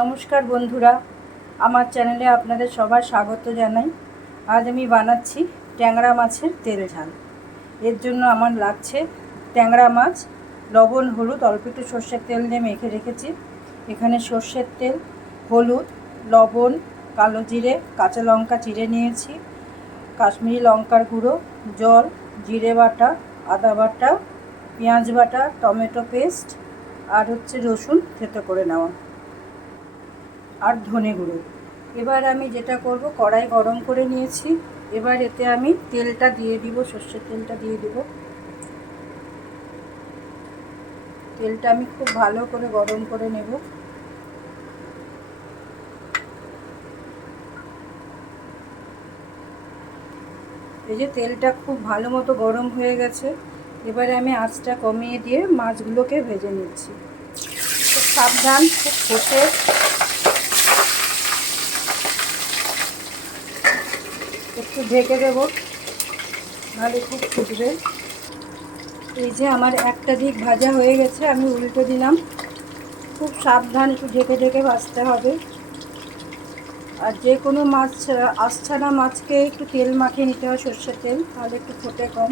নমস্কার বন্ধুরা, আমার চ্যানেলে আপনাদের সবার স্বাগত জানাই। আজ আমি বানাচ্ছি ট্যাংরা মাছের তেল ঝাল। এর জন্য আমার লাগছে ট্যাংরা মাছ, লবণ, হলুদ, অল্প একটু সর্ষের তেল দিয়ে মেখে রেখেছি। এখানে সর্ষের তেল, হলুদ, লবণ, কালো জিরে, কাঁচা লঙ্কা চিড়ে নিয়েছি, কাশ্মীরি লঙ্কার গুঁড়ো, জল, জিরে বাটা, আদা বাটা, পেঁয়াজ বাটা, টমেটো পেস্ট, আর হচ্ছে রসুন থেতো করে নেওয়া। আর ধনে গুঁড়ো। এবার আমি যেটা করব, কড়াই গরম করে নিয়েছি। এবার এতে আমি তেলটা দিয়ে দিব, সর্ষের তেলটা দিয়ে দিব। তেলটা আমি খুব ভালো করে গরম করে নেব। এই যে তেলটা খুব ভালো মতো গরম হয়ে গেছে, এবারে আমি আঁচটা কমিয়ে দিয়ে মাছগুলোকে ভেজে নিচ্ছি। সাবধান, খুব ফোটে একটু ঢেকে দেবো। নাহলে খুব ফুটবে। এই যে আমার একটা দিক ভাজা হয়ে গেছে, আমি উল্টো দিলাম। খুব সাবধান একটু ঢেকে ঢেকে ভাজতে হবে। আর যে কোনো মাছ আচ্ছানা মাছকে একটু তেল মাখিয়ে নিতে হয় সর্ষের তেল, তাহলে একটু ফোটে কম।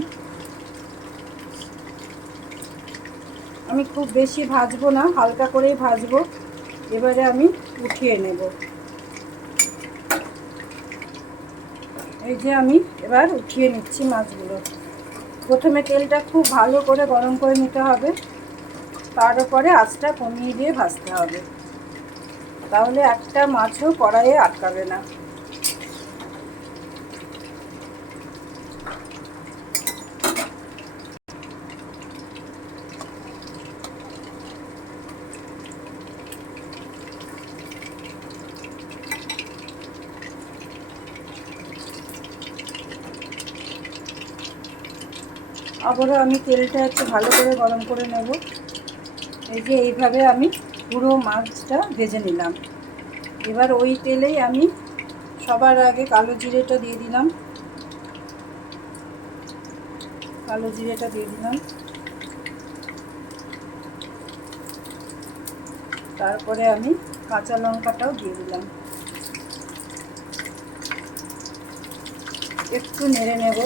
আমি খুব বেশি ভাজবো না, হালকা করেই ভাজবো। এবারে আমি উঠিয়ে নেব। এই যে আমি এবার উঠিয়ে নিচ্ছি মাছগুলো। প্রথমে তেলটা খুব ভালো করে গরম করে নিতে হবে। তার উপরে আঁচটা কমিয়ে দিয়ে ভাজতে হবে। তাহলে একটা মাছও কড়াইয়ে আটকাবে না। আবারও আমি তেলটা একটু ভালো করে গরম করে নেব। এই যে এইভাবে আমি পুরো মাছটা ভেজে নিলাম। এবার ওই তেলেই আমি সবার আগে কালো জিরেটা দিয়ে দিলাম। কালো জিরেটা দিয়ে দিলাম। তারপরে আমি কাঁচা লঙ্কাটাও দিয়ে দিলাম। একটু নেড়ে নেব।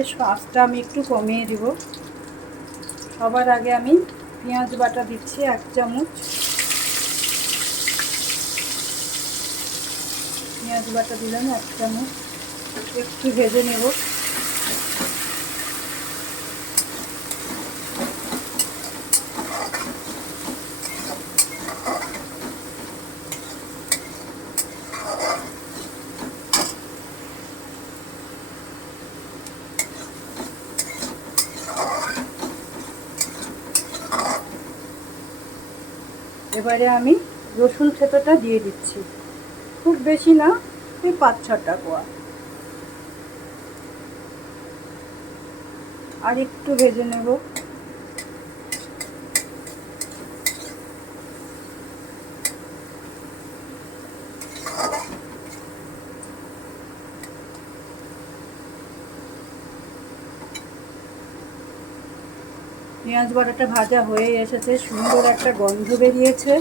এবারে আমি একটু কমিয়ে দিব। সবার আগে আমি পেঁয়াজ বাটা দিচ্ছি এক চামচ। পেঁয়াজ বাটা দিলাম এক চামচ। একটু ভেজে নেব। এবারে আমি রসুন থেতোটা দিয়ে দিচ্ছি। খুব বেশি না, এই পাঁচ ছটা কোয়া আর একটু ভেজে নেব। পেঁয়াজ বাটাটা ভাজা হয়ে এসেছে, সুন্দর একটা গন্ধ বেরিয়েছে।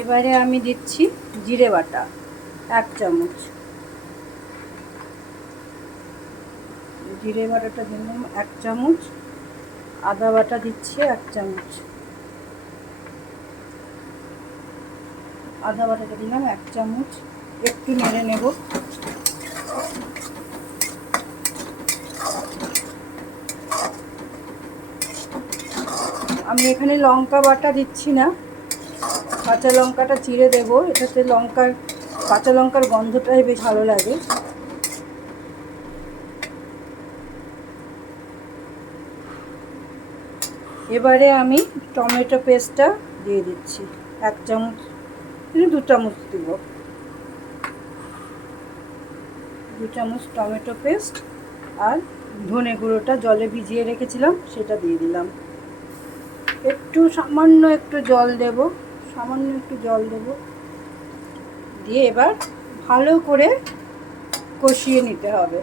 এবারে আমি দিচ্ছি জিরে বাটা, এক চামচ। জিরে বাটাটা দিলাম এক চামচ, আদা বাটা দিচ্ছি এক চামচ। আদা বাটাটা দিলাম এক চামচ, একটু নেড়ে নেব। আমি এখানে লঙ্কা বাটা দিচ্ছি না। কাঁচা লঙ্কাটা চিড়ে দেব। এটাতে লঙ্কার, কাঁচা লঙ্কার গন্ধটাই বেশ ভালো লাগে। এবারে আমি টমেটো পেস্টটা দিয়ে দিচ্ছি। এক চামচ দু চামচ দিব। দু চামচ টমেটো পেস্ট আর ধনে গুঁড়োটা জলে ভিজিয়ে রেখেছিলাম, সেটা দিয়ে দিলাম। একটু সামান্য একটু জল দেব, সামান্য একটু জল দেব। দিয়ে এবার ভালো করে কষিয়ে নিতে হবে।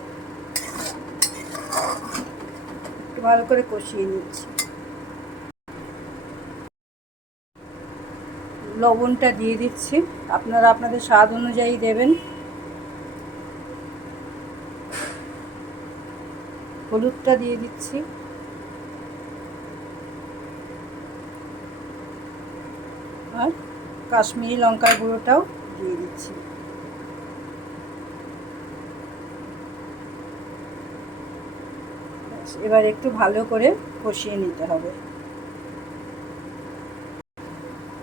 ভালো করে কষিয়ে নিচ্ছি। লবণটা দিয়ে দিচ্ছি। আপনারা আপনাদের স্বাদ অনুযায়ী দেবেন। হলুদটা দিয়ে দিচ্ছি। আর কাশ্মীরি লঙ্কার গুঁড়োটাও দিয়ে দিচ্ছি। এবার একটু ভালো করে কষিয়ে নিতে হবে।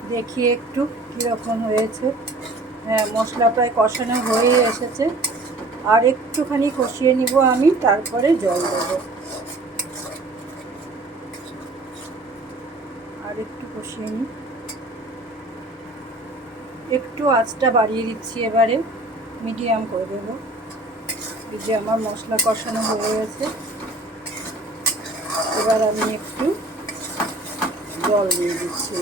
দেখি একটু কীরকম হয়েছে। হ্যাঁ মশলা প্রায় কষানো হয়ে এসেছে। আর একটুখানি কষিয়ে নিব আমি, তারপরে জল দেবো। আর একটু কষিয়ে নিই। একটু আঁচটা বাড়িয়ে দিচ্ছি এবারে, মিডিয়াম করে দেবো। এই যে আমার মশলা কষানো হয়ে গেছে। এবার আমি একটু জল দিয়ে দিচ্ছি।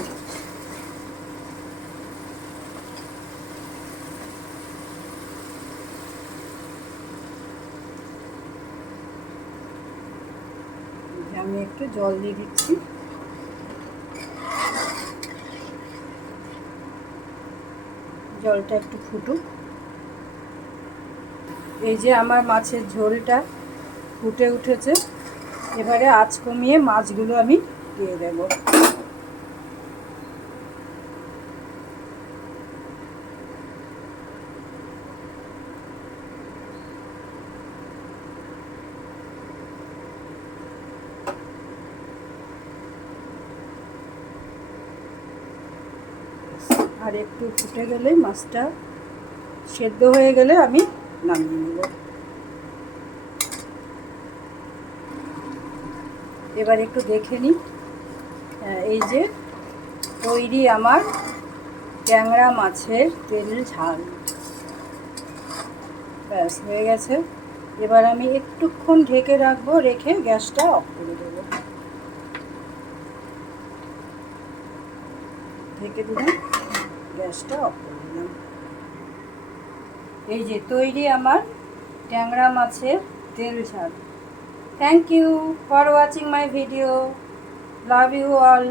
আমি একটু জল দিয়ে দিচ্ছি। জলটা একটু ফুটুক। এই যে আমার মাছের ঝোলটা ফুটে উঠেছে। এবারে আঁচ কমিয়ে মাছগুলো আমি দিয়ে দেব। আর একটু ফুটে গেলেই মাছটা সেদ্ধ হয়ে গেলে আমি নামিয়ে নেব। এবার একটু দেখে নিই এই যে তৈরি আমার ট্যাংরা মাছের তেল ঝাল। ব্যাস, হয়ে গেছে। এবার আমি একটুক্ষণ ঢেকে রাখব, রেখে গ্যাসটা অফ করে দেবো। ঢেকে দিলাম। গ্যাসটা অফ করে দিলাম এই যে তৈরি আমার ট্যাংরা মাছের তেল ঝাল thank you for watching my video love you all